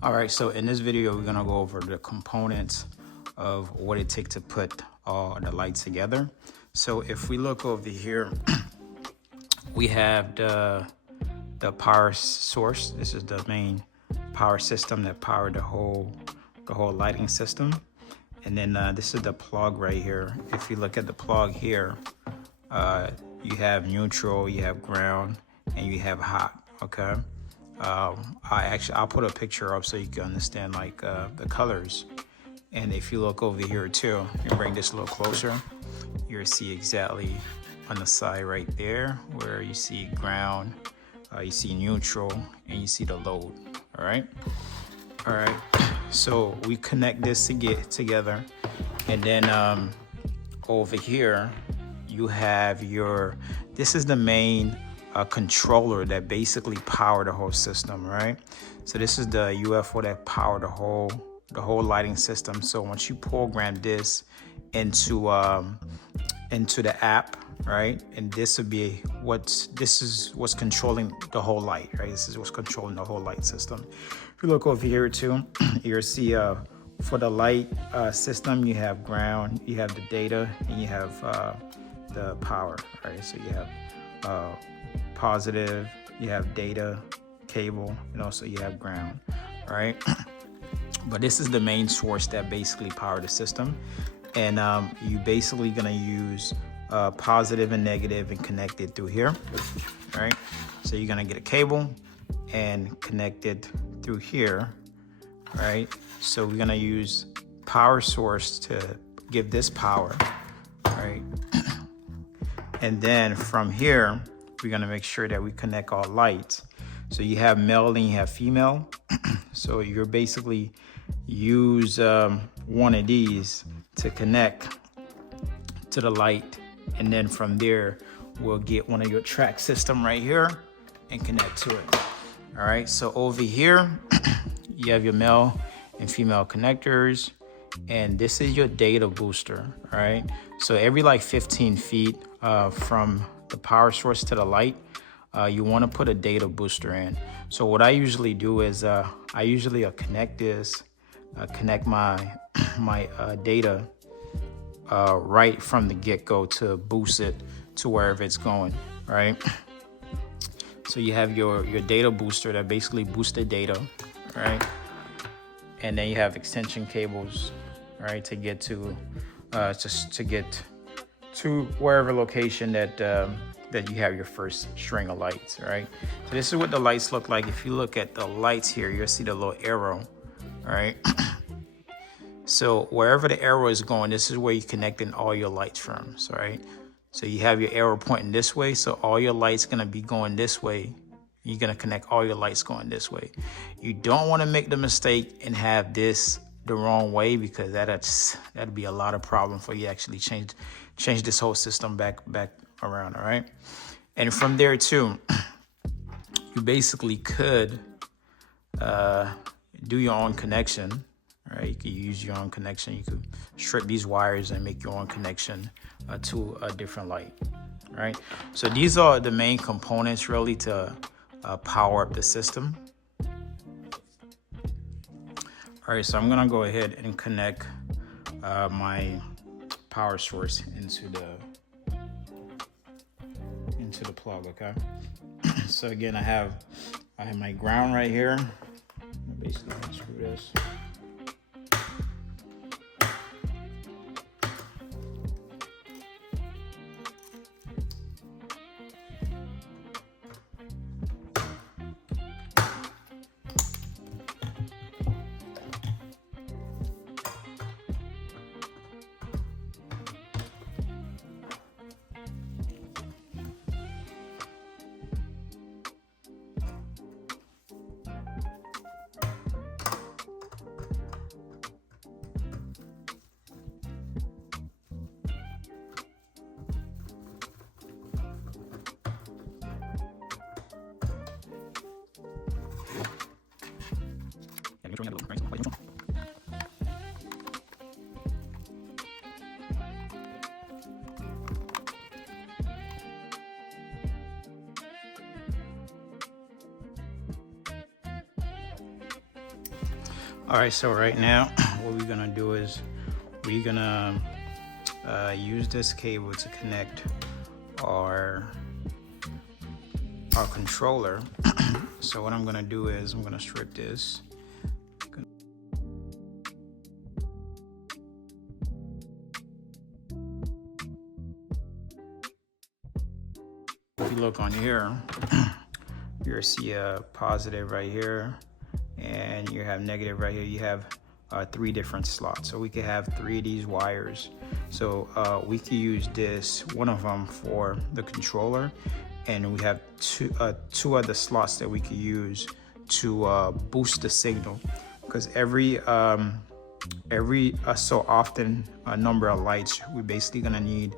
All right, so in this video, we're gonna go over the components of what it takes to put all the lights together. So if we look over here, we have the power source. This is the main power system that powered the whole lighting system. And then this is the plug right here. If you look at the plug here, you have neutral, you have ground, and you have hot, okay? I'll put a picture up so you can understand like the colors. And if you look over here too, and bring this a little closer, you'll see exactly on the side right there where you see ground, you see neutral, and you see the load. All right. So we connect this to get together, and then over here you have this is the main controller that basically power the whole system, right? So this is the UFO that power the whole lighting system. So once you program this into the app, right, and this would be what's controlling the whole light, right? This is what's controlling the whole light system. If you look over here too, you'll see for the light system, you have ground, you have the data, and you have the power, right? So you have positive, you have data, cable, and also you have ground, right? But this is the main source that basically power the system. And you basically gonna use positive and negative and connect it through here, right? So you're gonna get a cable and connect it through here, right? So we're gonna use power source to give this power, right? And then from here, we're gonna make sure that we connect all lights. So you have male and you have female. So you're basically use one of these to connect to the light. And then from there, we'll get one of your track system right here and connect to it. All right, so over here, you have your male and female connectors. And this is your data booster, all right? So every like 15 feet from the power source to the light, you want to put a data booster in. So what I usually do is I usually connect this, connect my data right from the get-go to boost it to wherever it's going, right? So you have your data booster that basically boosts the data, right? And then you have extension cables, right, to get to wherever location that you have your first string of lights, right? So this is what the lights look like. If you look at the lights here, you'll see the little arrow, right? So wherever the arrow is going, this is where you're connecting all your lights from, right? So you have your arrow pointing this way, so all your lights gonna be going this way. You're gonna connect all your lights going this way. You don't wanna make the mistake and have this the wrong way, because that'd be a lot of problem for you to actually change this whole system back around, all right? And from there too, you basically could do your own connection, right? You could use your own connection. You could strip these wires and make your own connection to a different light, right? So these are the main components really to power up the system. All right, so I'm gonna go ahead and connect my power source into the plug, okay? So again, I have my ground right here. Basically, screw this. All right, so right now what we're gonna do is we're gonna use this cable to connect our controller. So what I'm gonna do is I'm gonna strip this. If you look on here, you'll see a positive right here, and you have negative right here. You have 3 different slots, so we could have 3 of these wires. So we could use this, one of them for the controller, and we have two other slots that we could use to boost the signal, because every so often a number of lights, we're basically gonna need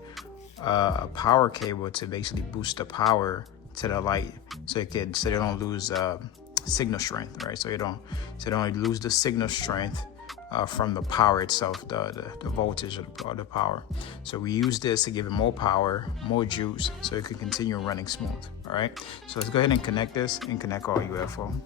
a power cable to basically boost the power to the light, so they don't lose signal strength, right? So they don't lose the signal strength from the power itself, the voltage of the power. So we use this to give it more power, more juice, so it can continue running smooth. All right. So let's go ahead and connect this and connect our UFO.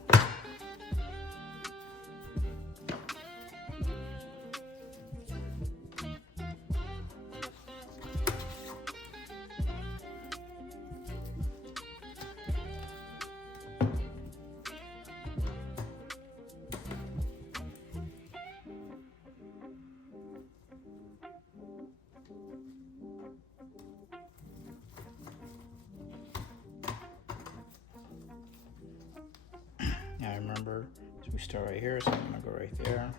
Now remember, so we start right here, so I'm gonna go right there.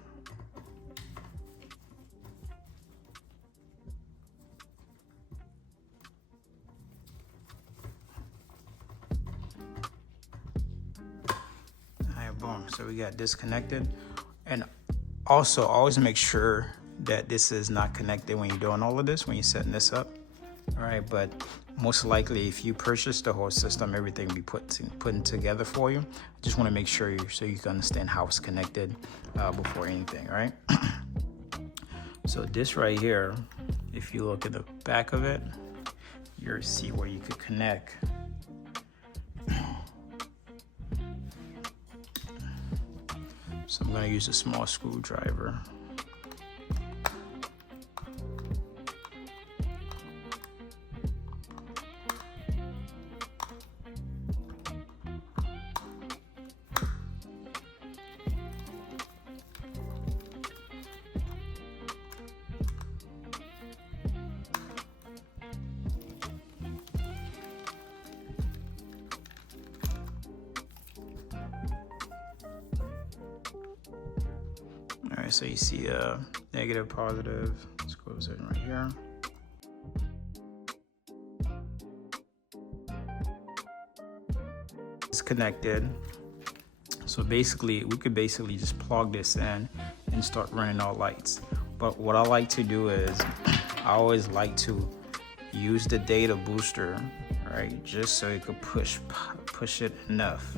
Alright, boom. So we got disconnected. And also always make sure that this is not connected when you're doing all of this, when you're setting this up. All right, but most likely if you purchase the whole system, everything will be putting together for you. I just want to make sure so you can understand how it's connected before anything, all right? So this right here, if you look at the back of it, you'll see where you could connect. So I'm going to use a small screwdriver. All right, so you see negative, positive. Let's close it right here. It's connected. So basically, we could basically just plug this in and start running our lights. But what I like to do is, I always like to use the data booster, right? Just so you could push it enough.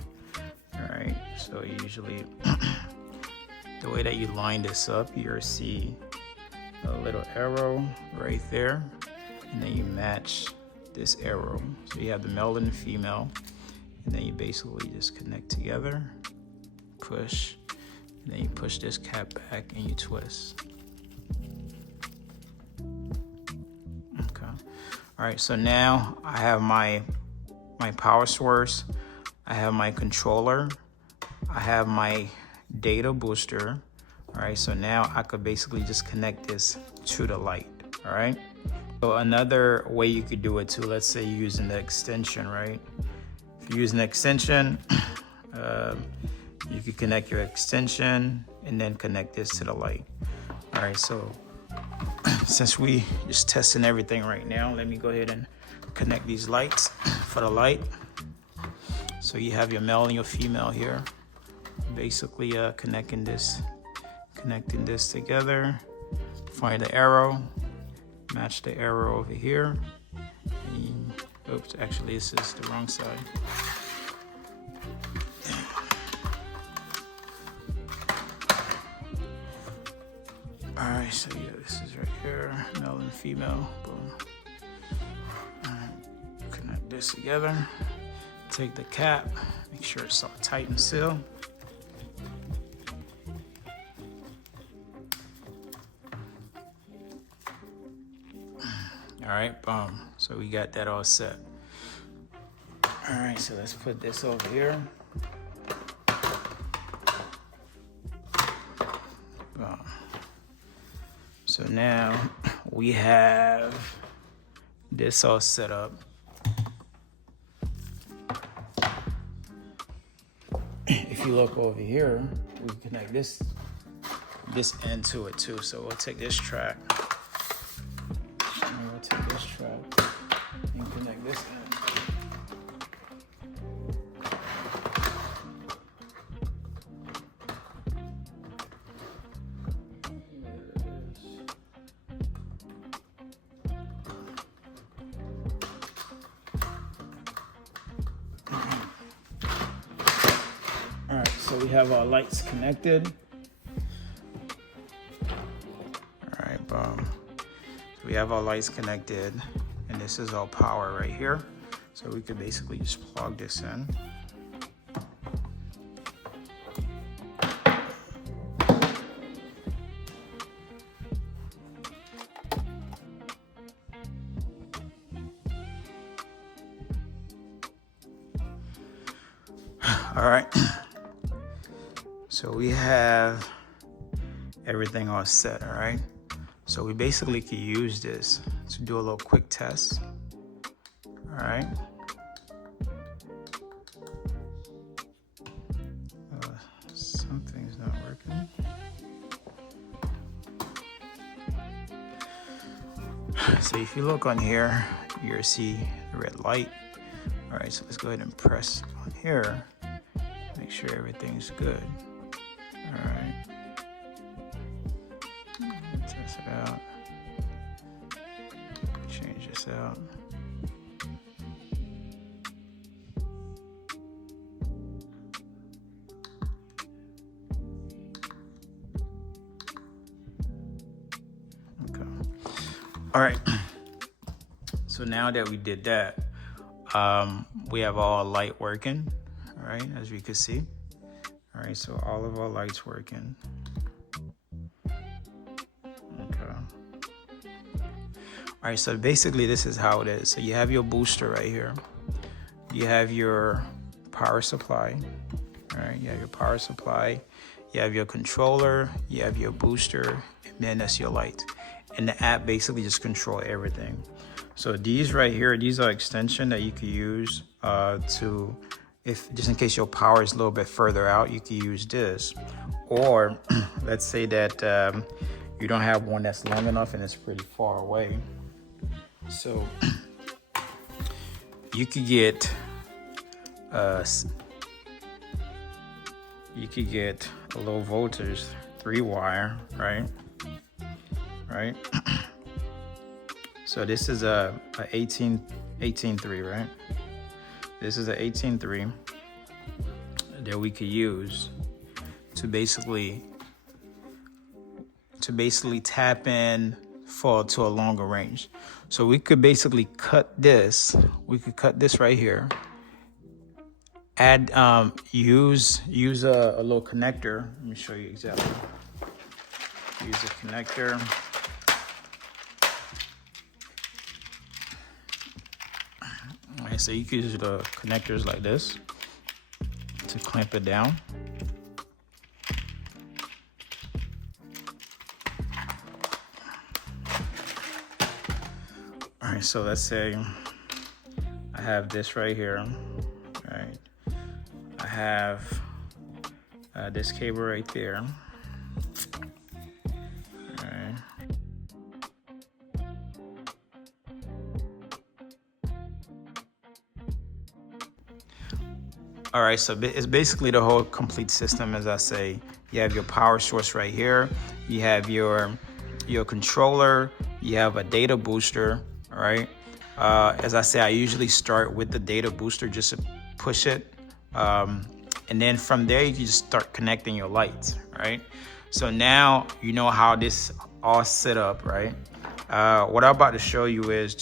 All right, so usually the way that you line this up, you'll see a little arrow right there, and then you match this arrow. So you have the male and the female, and then you basically just connect together, push, and then you push this cap back and you twist. Okay. All right, so now I have my power source, I have my controller, I have my data booster. All right, so now I could basically just connect this to the light. All right, so another way you could do it too, let's say you're using the extension, right? If you're using the extension, you could connect your extension and then connect this to the light. All right, so since we just testing everything right now, let me go ahead and connect these lights for the light. So you have your male and your female here, basically connecting this together. Find the arrow, match the arrow over here. And oops, actually this is the wrong side. All right, so yeah, this is right here, male and female. Boom. All right, connect this together. Take the cap, make sure it's all tight and sealed. right, boom. So we got that all set. All right, so let's put this over here. Boom. So now we have this all set up. If you look over here, we connect this end to it too. So we'll take this track. And we'll take this track and connect this end. All right, so we have our lights connected. All right, boom. So we have our lights connected, and this is our power right here. So we could basically just plug this in. All right. So we have everything all set, all right? So we basically could use this to do a little quick test, all right? Something's not working. So if you look on here, you'll see the red light. All right, so let's go ahead and press on here, make sure everything's good. All right, test it out, change this out. Okay, all right, so now that we did that, we have all light working, all right, as you can see. All right, so all of our lights working. Okay. All right, so basically this is how it is. So you have your booster right here. You have your power supply. All right, you have your power supply. You have your controller. You have your booster, and then that's your light. And the app basically just control everything. So these right here, these are extension that you could use to, if just in case your power is a little bit further out, you can use this. Or let's say that you don't have one that's long enough and it's pretty far away. So you could get a low voltage 3-wire, right? Right. So this is a 18.3, right? This is a 18.3 that we could use to basically tap in to a longer range. So we could basically cut this. We could cut this right here. Add use a little connector. Let me show you exactly. Use a connector. Alright, so you can use the connectors like this to clamp it down. Alright, so let's say I have this right here. Alright, I have this cable right there. All right, so it's basically the whole complete system. As I say, you have your power source right here. You have your controller. You have a data booster, all right? As I say, I usually start with the data booster just to push it. And then from there, you can just start connecting your lights, right? So now you know how this all set up, right? What I'm about to show you is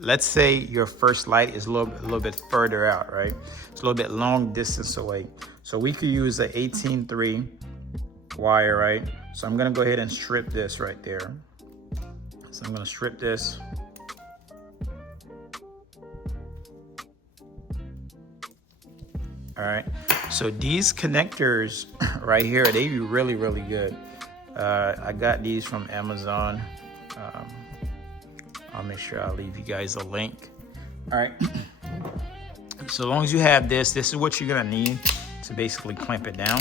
let's say your first light is a little bit further out, right? It's a little bit long distance away. So we could use an 18.3 wire, right? So I'm gonna go ahead and strip this right there. So I'm gonna strip this. All right, so these connectors right here, they be really, really good. I got these from Amazon. I'll make sure I'll leave you guys a link. All right, so as long as you have this is what you're gonna need to basically clamp it down.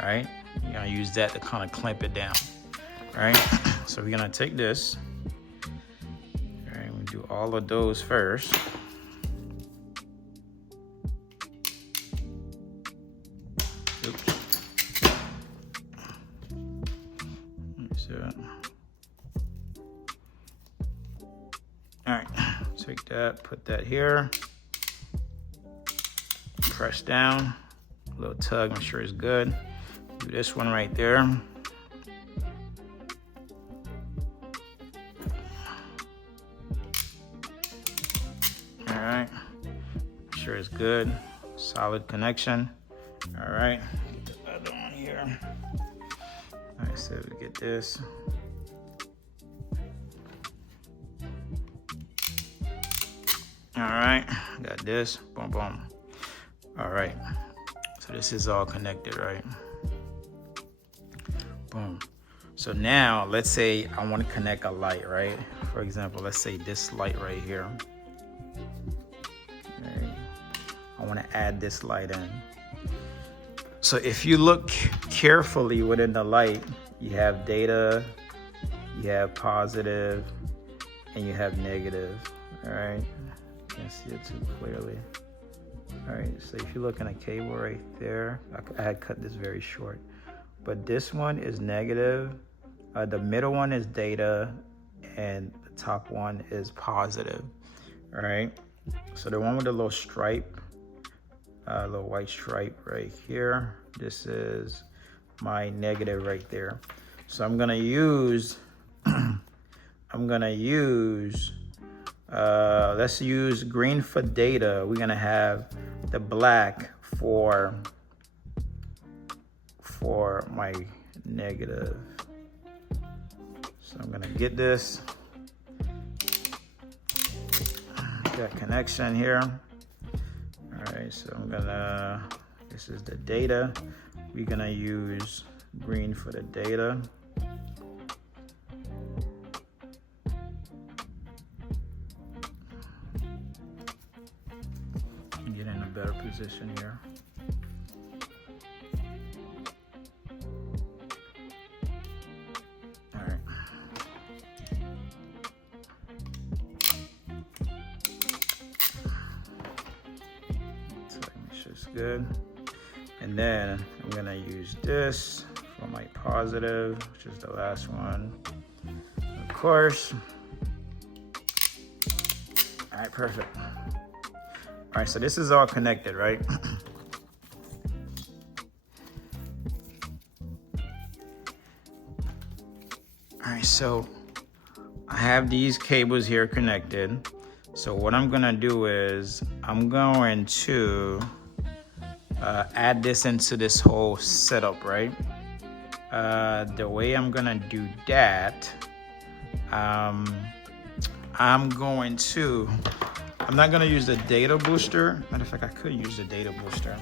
All right, you're gonna use that to kind of clamp it down. All right, so we're gonna take this. All right, we'll do all of those first. Oops. All right, take that, put that here. Press down, a little tug, make sure it's good. Do this one right there. All right, make sure it's good, solid connection. All right, get the other one here. All right, so we get this. All right, got this, boom, boom. All right, so this is all connected, right? Boom. So now let's say I want to connect a light, right? For example, let's say this light right here. Right. I want to add this light in. So if you look carefully within the light, you have data, you have positive, and you have negative. All right, can't see it too clearly. All right, so if you look in a cable right there, I had cut this very short, but this one is negative, the middle one is data, and the top one is positive. All right, so the one with the little stripe, little white stripe right here, this is my negative right there. So I'm gonna use let's use green for data. We're gonna have the black for my negative. So I'm gonna get this, got connection here. All right, so this is the data. We're gonna use green for the data. Get in a better position here. All right. So make sure it's good. And then I'm gonna use this for my positive, which is the last one, of course. All right, perfect. All right, so this is all connected, right? All right, so I have these cables here connected. So what I'm gonna do is I'm going to add this into this whole setup, right? The way I'm gonna do that, I'm not gonna use the data booster. Matter of fact, I could use the data booster.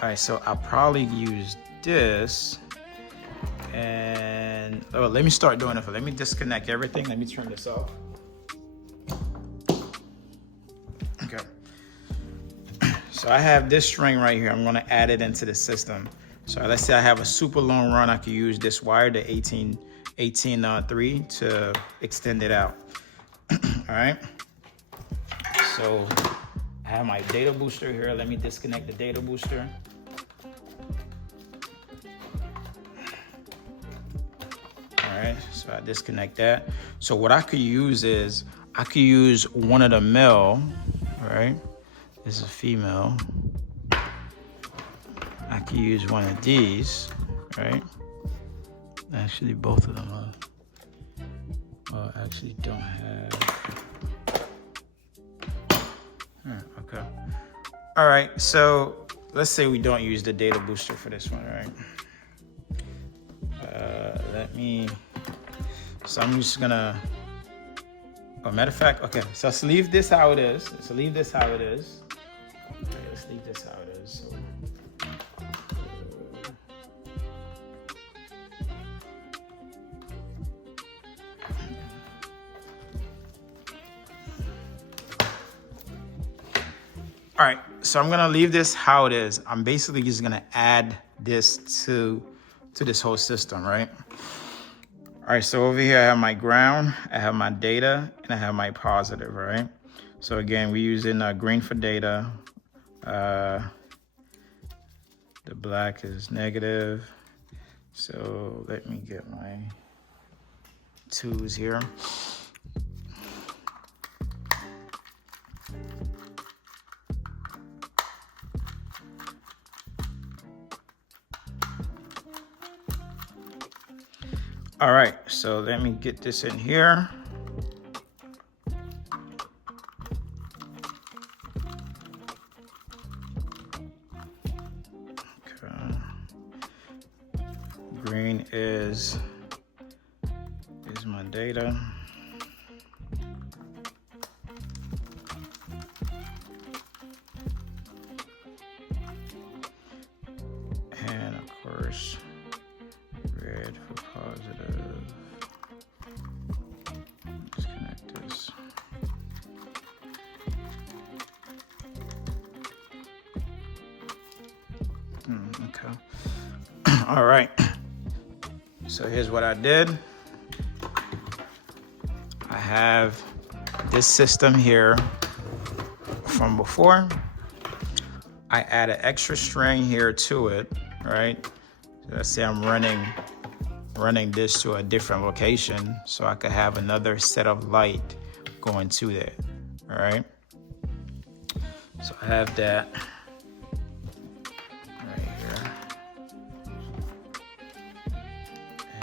All right, so I'll probably use this. And let me start doing it. Let me disconnect everything. Let me turn this off. Okay. So I have this string right here. I'm gonna add it into the system. So let's say I have a super long run. I could use this wire, the 18.3 to extend it out. All right, so I have my data booster here. Let me disconnect the data booster. All right, so I disconnect that. So what I could use is, I could use one of the male, all right? This is a female. I could use one of these, right? Actually, both of them actually don't have. Okay. All right, so let's say we don't use the data booster for this one, right? So I'm just gonna, oh, matter of fact, okay, so let's leave this how it is. Let's leave this how it is. Okay, let's leave this how it is. So, all right, so I'm gonna leave this how it is. I'm basically just gonna add this to this whole system, right? All right, so over here I have my ground, I have my data, and I have my positive, right? So again, we're using green for data. The black is negative. So let me get my twos here. All right, so let me get this in here. Okay. Green is my data. And of course, red for positive. Disconnect this. Okay. All right. So here's what I did. I have this system here from before. I add an extra string here to it, right? So let's say I'm running this to a different location, so I could have another set of light going to that, all right? So I have that right here.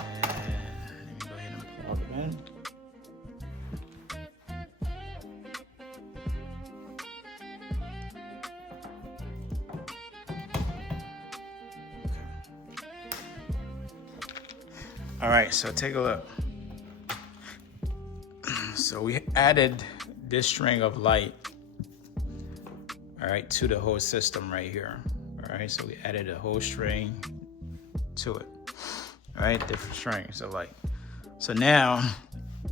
And let me go ahead and plug it in. All right, so take a look. So we added this string of light, all right, to the whole system right here. All right, so we added a whole string to it, all right, different strings of light. So now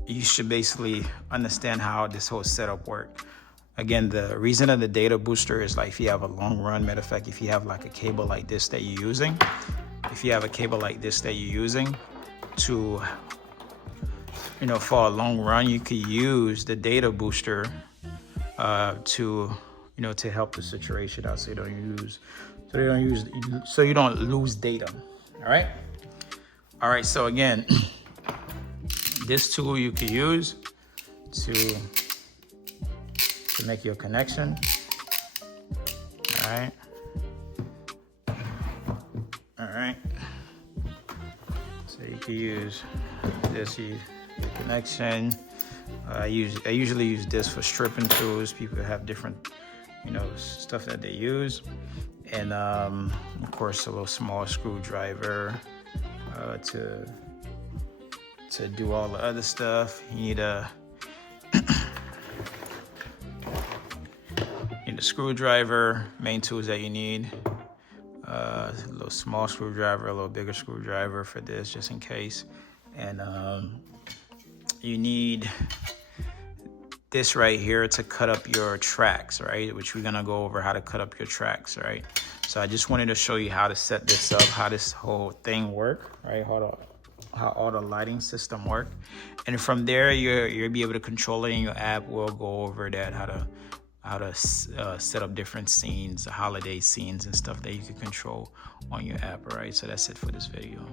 you should basically understand how this whole setup works. Again, the reason of the data booster is like if you have a long run, matter of fact, if you have like a cable like this that you're using, to, you know, for a long run, you could use the data booster to, you know, to help the saturation out, so you don't lose data. All right, so again, this tool you could use to make your connection. All right. So you can use this, your connection. I usually use this for stripping tools. People have different, you know, stuff that they use. And of course, a little small screwdriver to do all the other stuff. You need a screwdriver, main tools that you need. A little small screwdriver, a little bigger screwdriver for this, just in case. And you need this right here to cut up your tracks, right? Which we're gonna go over how to cut up your tracks, right? So I just wanted to show you how to set this up, how this whole thing work, right? How all the lighting system work. And from there, you'll be able to control it in your app. We'll go over that, how to set up different scenes, holiday scenes and stuff that you can control on your app, right? So that's it for this video.